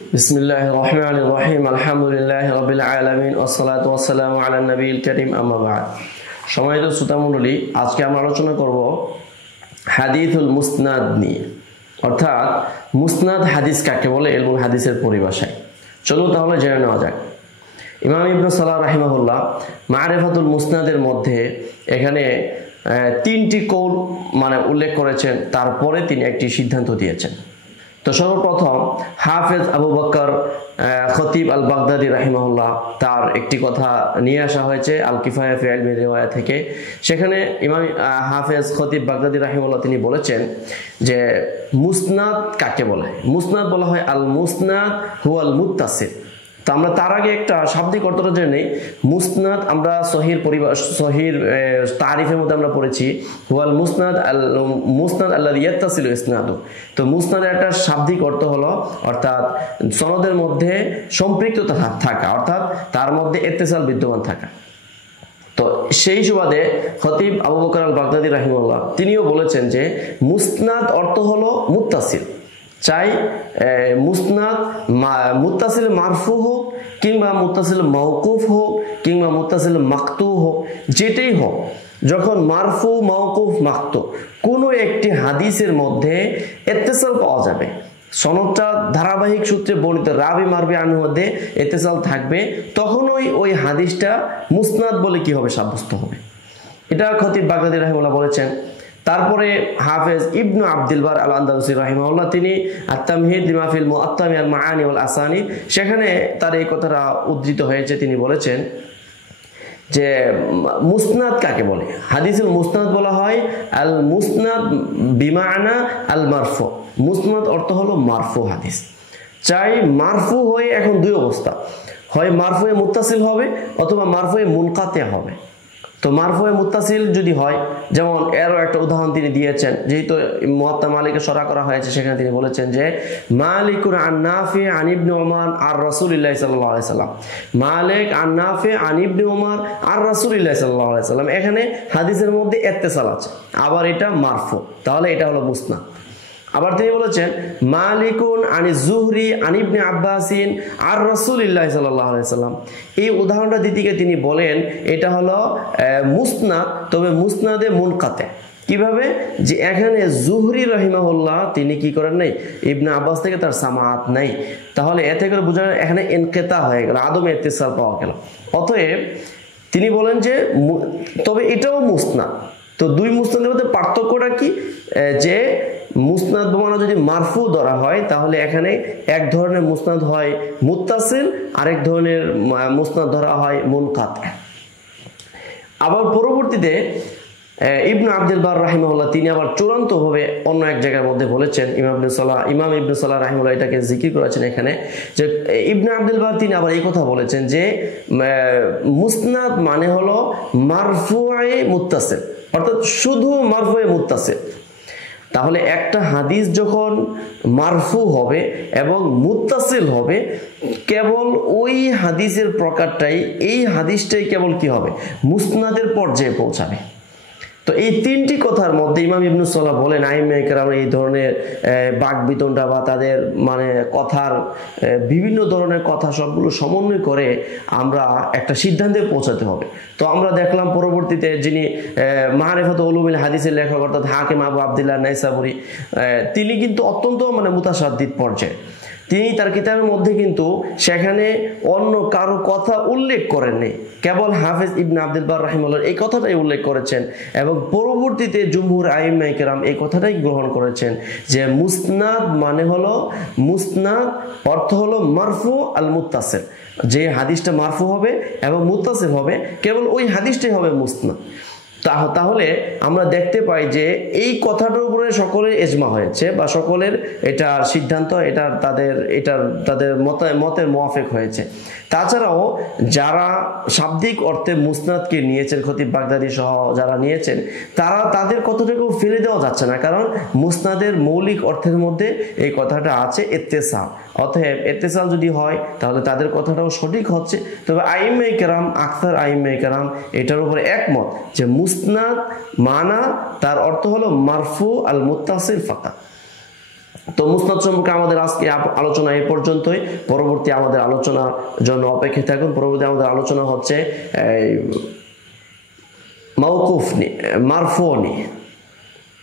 বিসমিল্লাহির রহমানির রহিম আলহামদুলিল্লাহি রাব্বিল আলামিন ওয়াসসালাতু ওয়াসসালামু আলা নবিয়িল কারীম আম্মা বা'দ। সম্মানিত শ্রোতামণ্ডলী, আজকে আমরা আলোচনা করব হাদিসুল মুসনাদ নিয়ে, অর্থাৎ মুসনাদ হাদিস কাকে বলে এবং হাদিসের পরিভাষায়। চলুন তাহলে জেনে নেওয়া যাক। ইমাম ইবনে সালাহ রাহিমাহুল্লাহ মারিফাতুল মুসনাদের মধ্যে এখানে তিনটি কৌল উল্লেখ করেছেন, তারপরে তিনি একটি সিদ্ধান্ত দিয়েছেন। তো সর্বপ্রথম হাফেজ আবু বকর খতিব আল বাগদাদি রাহিমাহুল্লাহ তার একটি কথা নিয়ে আসা হয়েছে আল কিফায়া ফি ইলমি রিওয়ায়া থেকে। সেখানে ইমাম হাফেজ খতিব বাগদাদি রাহিমাহুল্লাহ তিনি বলেছেন যে মুসনাদ কাকে বলে। মুসনাদ বলা হয় আল মুসনাদ হুয়াল মুত্তাসিল। তো আমরা তার আগে একটা শাব্দিক অর্থটা জেনে নেই। মুসনাদ আমরা সহির তারিফের মধ্যে আমরা পড়েছি হুয়াল মুসনাদ মুসনাদ আল্লাযী ইয়াত্তাসিলু ইসনাদু। তো মুসনাদের একটা শাব্দিক অর্থ হলো অর্থাৎ সনদের মধ্যে সম্পৃক্ততা থাকা, অর্থাৎ তার মধ্যে ইত্তিসাল বিদ্যমান থাকা। তো সেই সুবাদে খতিব আবু বকর আল বাগদাদি রাহিমাহুল্লাহ তিনিও বলেছেন যে মুসনাদ অর্থ হলো মুত্তাসিল। চাই মুসনাদ মুত্তাসিল মারফু হোক কিংবা মুত্তাসিল মাওকুফ হোক কিংবা মুত্তাসিল মাকতু হোক, যেটাই হোক, যখন মারফু মাওকুফ মাকতু কোনো একটি হাদিসের মধ্যে ইত্তিসাল পাওয়া যাবে, সনদটা ধারাবাহিক সূত্রে বর্ণিত রাবি মারবি আনহুর মধ্যে ইত্তিসাল থাকবে, তখনই ওই হাদিসটা মুসনাদ বলে কি হবে, সাব্যস্ত হবে। এটা খতিব বাগদাদি রাহিমাহুল্লাহ বলেছেন। তারপরে হাফেজ ইবনু আব্দুল বার আল আন্দালুসি রাহিমাহুল্লাহ তিনি আত-তামহিদ লিমা ফিল মুআত্তামি আল মাআনি ওয়াল আসানি, সেখানে তার এই কথাটা উদ্ধৃত হয়েছে। তিনি বলেছেন যে মুসনাদ কাকে বলে। হাদিসুল মুসনাদ বলা হয় আল মুসনাদ বিমানা আল মারফু। মুসনাদ অর্থ হলো মারফু হাদিস। চাই মারফু হয়ে এখন দুই অবস্থা, হয় মারফুয়ে মুত্তাসিল হবে অথবা মারফুয়ে মুনকাতি হবে। তো মারফুয়ে মুত্তাসিল যদি হয়, যেমন এরও একটা উদাহরণ তিনি দিয়েছেন, যেহেতু মুয়াত্তা মালিকে সরা করা হয়েছে, সেখানে তিনি বলেছেন যে মালিকুন আন নাফি আন ইবনে ওমর আর রাসূলুল্লাহ সাল্লাল্লাহু আলাইহি সাল্লাম। মালিক আন নাফি আন ইবনে ওমর আর রাসূলুল্লাহ সাল্লাল্লাহু আলাইহি সাল্লাম, এখানে হাদিসের মধ্যে ইত্তিসাল আছে, আবার এটা মারফু, তাহলে এটা হলো মুসনাদ। আবার তিনি বলেছেন মালিকুন আনি জুহরি আন ইবনে আব্বাসিন আর রাসূলুল্লাহ সাল্লাল্লাহু আলাইহি সাল্লাম। এই উদাহরণটা দিতে তিনি বলেন এটা হলো মুসনাদ, তবে মুসনাদে মুনকাতে। কিভাবে, যে এখানে জুহরি রাহিমাহুল্লাহ তিনি কি করেন নাই, ইবনে আব্বাস থেকে তার সামাআত নাই, তাহলে এতে করে বোঝা যায় এখানে ইনকিতা হয়ে গেল, আদমে ইত্তিসাল পাওয়া গেল। অতএব তিনি বলেন যে তবে এটাও মুসনাদ। তো দুই মুসনাদের মধ্যে পার্থক্যটা কি, যে মুসনাদ মানে যদি মারফু ধরা হয় তাহলে এখানে এক ধরনের মুসনাদ হয় মুত্তাসিল, আরেক ধরনের মুসনাদ ধরা হয় মুনকাতি। আবার পরবর্তীতে ইবনু আব্দুল বার রাহিমাহুল্লাহ তিনি আবার চূড়ান্তভাবে অন্য এক জায়গার মধ্যে বলেছেন, ইমাম ইবনে সালাহ রাহিমাহুল্লাহ এটাকে জিকির করেছেন এখানে, যে ইবনে আব্দুল বার তিনি আবার এই কথা বলেছেন যে মুসনাদ মানে হলো মারফুয়ে মুত্তাসিল, অর্থাৎ শুধু মারফুয়ে মুত্তাসিল। তাহলে একটা হাদিস যখন মারফু হবে এবং মুত্তাসিল হবে, কেবল ওই হাদিসের প্রকারটাই, এই হাদিসটাই কেবল কি হবে, মুসনাদের পর্যায়ে পৌঁছাবে। তো এই তিনটি কথার মধ্যে ইমাম ইবনে সালাহ বলেন আইম্মায়ে কেরাম এই ধরনের বাকবিতণ্ডা বা তাদের কথার বিভিন্ন ধরনের কথা সবগুলো সমন্বয় করে আমরা একটা সিদ্ধান্তে পৌঁছাতে হবে। তো আমরা দেখলাম পরবর্তীতে যিনি মারিফাতুল উলুমিল হাদিসের লেখক অর্থাৎ হাকিম আবু আব্দুল্লাহ নাইসাবুরি, তিনি কিন্তু অত্যন্ত মুতাসাদ্দিদ পর্যায়ে। তিনি তার কিতাবের মধ্যে কিন্তু সেখানে অন্য কারো কথা উল্লেখ করেননি, কেবল হাফেজ ইবনে আব্দুল বার রাহিমাহুল্লাহ এই কথাটাই উল্লেখ করেছেন এবং পরবর্তীতে জুমহুর আইম্মায়ে কেরাম এই কথাটাই গ্রহণ করেছেন যে মুসনাদ মানে হলো, মুসনাদ অর্থ হলো মারফু আল মুত্তাসিল, যে হাদিসটা মারফু হবে এবং মুত্তাসিল হবে, কেবল ওই হাদিসটাই হবে মুসনাদ। তাহলে আমরা দেখতে পাই যে এই কথাটার উপরে সকলের ইজমা হয়েছে বা সকলের এটা সিদ্ধান্ত, তাদের মতের মুওয়াফিক হয়েছে। তাছাড়াও যারা শাব্দিক অর্থে মুসনাদকে নিয়েছেন, খতিব বাগদাদি সহ যারা নিয়েছেন, তাদের কথাটাকেও ফেলে দেওয়া যাচ্ছে না, কারণ মুসনাদের মৌলিক অর্থের মধ্যে এই কথাটা আছে ইত্তিসাল। অতএব ইত্তিসাল যদি হয় তাহলে তাদের কথাটাও সঠিক হচ্ছে। তবে আইম্মায়ে কেরাম, আকসার আইম্মায়ে কেরাম এটার উপরে একমত যে মুসনাদ মানা তার অর্থ হলো মারফু আল মুত্তাসিল ফাকাত। তো মুসনাদ সম্পর্কে আমাদের আজকে আলোচনা এই পর্যন্তই। পরবর্তী আমাদের আলোচনার জন্য অপেক্ষায় থাকুন। পরবর্তী আমাদের আলোচনা হচ্ছে মাওকুফ নিয়ে, মারফু নিয়ে।